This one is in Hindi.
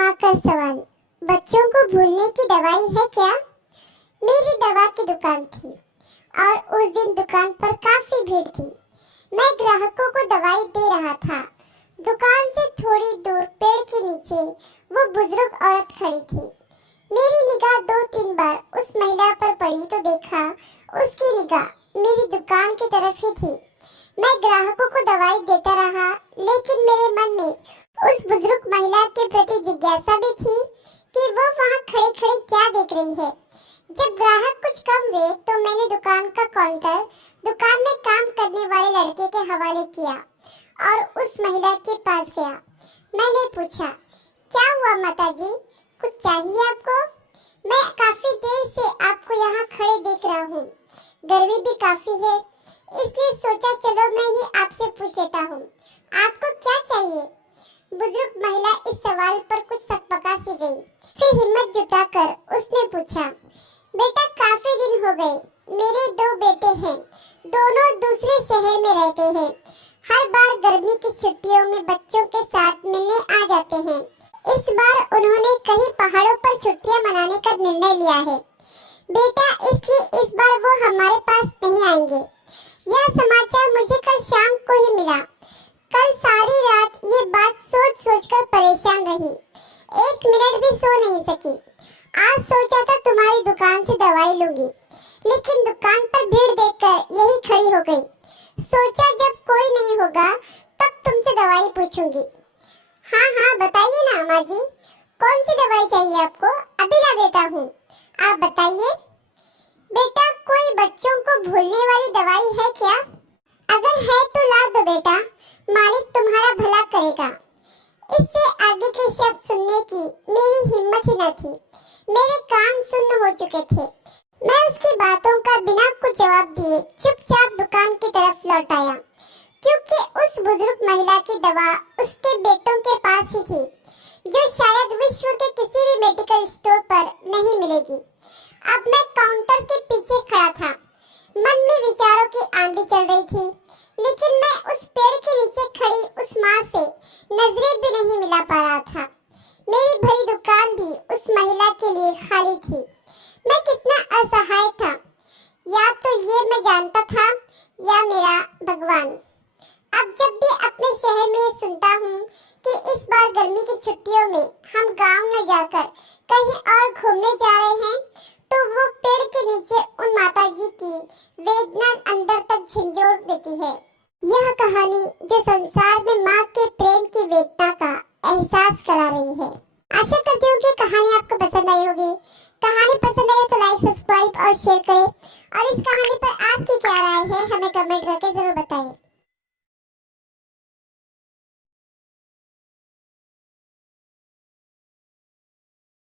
माँ का सवाल, बच्चों को भूलने की दवाई है क्या? मेरी दवा की दुकान थी और उस दिन दुकान पर काफी भीड़ थी। मैं ग्राहकों को दवाई दे रहा था। दुकान से थोड़ी दूर पेड़ के नीचे वो बुजुर्ग औरत खड़ी थी। मेरी निगाह 2-3 बार उस महिला पर पड़ी तो देखा उसकी निगाह मेरी दुकान की तरफ ही थी। मैं ग्राहकों को दवाई देता रहा, लेकिन मेरे मन में उस बुजुर्ग महिला के प्रति जिज्ञासा भी थी कि वो वहाँ खड़ी खड़ी क्या देख रही है। जब ग्राहक कुछ कम हुए तो मैंने दुकान का काउंटर दुकान में काम करने वाले लड़के के हवाले किया और उस महिला के पास गया। मैंने पूछा, क्या हुआ माताजी, कुछ चाहिए आपको? मैं काफी देर से आपको यहाँ खड़े देख रहा हूँ। गर्मी भी काफी है, इसलिए सोचा चलो मैं ही आपसे पूछ लेता हूँ, आपको क्या चाहिए? बुजुर्ग महिला इस सवाल पर कुछ सकपका सी गई। फिर हिम्मत जुटाकर उसने पूछा, बेटा काफी दिन हो गए, मेरे 2 बेटे हैं, दोनों दूसरे शहर में रहते हैं। हर बार गर्मी की छुट्टियों में बच्चों के साथ मिलने आ जाते हैं। इस बार उन्होंने कहीं पहाड़ों पर छुट्टियां मनाने का निर्णय लिया है बेटा, इसलिए इस बार वो हमारे पास नहीं आएंगे। यह समाचार मुझे कल शाम को ही मिला। कल सारी रात ये बात सोच सोचकर परेशान रही, 1 मिनट भी सो नहीं सकी। आज सोचा था तुम्हारी दुकान से दवाई लूंगी, लेकिन दुकान पर भीड़ देखकर यही खड़ी हो गई। सोचा जब कोई नहीं होगा तब तुमसे दवाई पूछूंगी। हाँ बताइए ना अम्मा जी, कौन सी दवाई चाहिए आपको? अभी ला देता हूँ, आप बताइए। बेटा कोई बच्चों को भूलने वाली दवाई है क्या? अगर है तो ला दो बेटा, मालिक तुम्हारा भला करेगा। इससे आगे के शब्द सुनने की मेरी हिम्मत ही न थी। मेरे कान सुन्न हो चुके थे। मैं उसकी बातों का बिना कुछ जवाब दिए चुपचाप दुकान की तरफ लौट आया, क्योंकि उस बुजुर्ग महिला की दवा उसके बेटों के पास ही थी, जो शायद विश्व के किसी भी मेडिकल स्टोर पर नहीं मिलेगी। अब मैं काउंटर के पीछे खड़ा था। मन में विचारों की आंधी चल रही थी, लेकिन मैं उस पेड़ के नीचे खड़ी उस माँ से नजरें भी नहीं मिला पा रहा था। मेरी भरी दुकान भी उस महिला के लिए खाली थी। मैं कितना असहाय था, या तो ये मैं जानता था या मेरा भगवान। अब जब भी अपने शहर में सुनता हूँ कि इस बार गर्मी की छुट्टियों में हम गांव न जाकर कहीं और घूमने जा रहे हैं, तो वो पेड़ के नीचे उन माताजी की वेदना अंदर तक झंझोड़ देती है। यह कहानी जो संसार में माँ के प्रेम की वेदना का एहसास करा रही है। आशा करती हूँ कि कहानी आपको पसंद आई होगी। कहानी पसंद आई तो लाइक, सब्सक्राइब और शेयर करें, और इस कहानी पर आपकी क्या राय है हमें कमेंट करके जरूर बताएं।